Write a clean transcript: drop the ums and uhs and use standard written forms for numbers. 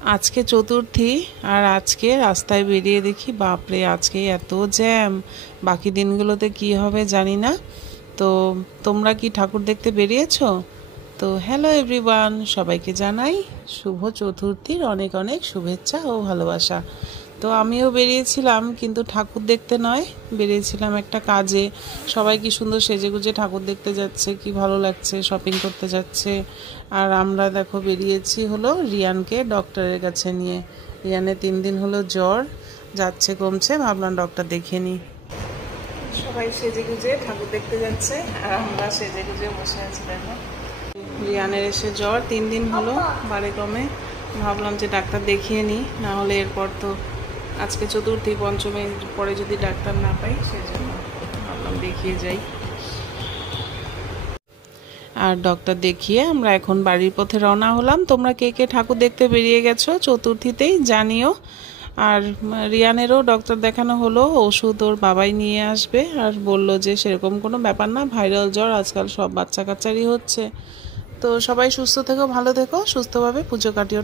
আজকে চতুর্থী আর আজকে রাস্তায় বেরিয়ে দেখি বাপরে আজকে এত জ্যাম। বাকি দিনগুলোতে কি হবে জানি না। তো তোমরা কি ঠাকুর দেখতে বেরিয়েছো? তো হ্যালো এভরিওয়ান, সবাইকে জানাই শুভ চতুর্থীর অনেক অনেক শুভেচ্ছা ও ভালোবাসা। তো আমিও বেরিয়েছিলাম, কিন্তু ঠাকুর দেখতে নয়, বেরিয়েছিলাম একটা কাজে। সবাই কি সুন্দর সেজেগুজে ঠাকুর দেখতে যাচ্ছে, কি ভালো লাগছে, শপিং করতে যাচ্ছে। আর আমরা দেখো বেরিয়েছি হলো রিয়ানকে ডক্টরের কাছে নিয়ে। রিয়ানের 3 দিন হলো জ্বর, যাচ্ছে কমছে, ভাবলাম ডক্টর দেখিয়ে নিই। সবাই সেজেগুজে ঠাকুর দেখতে যাচ্ছে আর আমরা সেজেগুজে বসে আছি। দেখো রিয়ানের এসে জ্বর 3 দিন হলো, বারে কমে। ভাবলাম যে ডাক্তার দেখিয়ে নিই, না হলে এরপর তো আজকে চতুর্থী, পঞ্চমীর পরে যদি ডাক্তার না পাই, সেজন্য ভাবলাম দেখিয়ে যাই। আর ডক্টর দেখিয়ে আমরা এখন বাড়ির পথে রওনা হলাম। তোমরা কে কে ঠাকুর দেখতে বেরিয়ে গেছো চতুর্থীতেই জানিও। আর রিয়ানেরও ডক্টর দেখানো হলো, ওষুধ ওর বাবাই নিয়ে আসবে। আর বলল যে সেরকম কোনো ব্যাপার না, ভাইরাল জ্বর আজকাল সব বাচ্চা কাচ্চারই হচ্ছে। তো সবাই সুস্থ থেকো, ভালো থেকো, সুস্থভাবে পুজো কাটিও।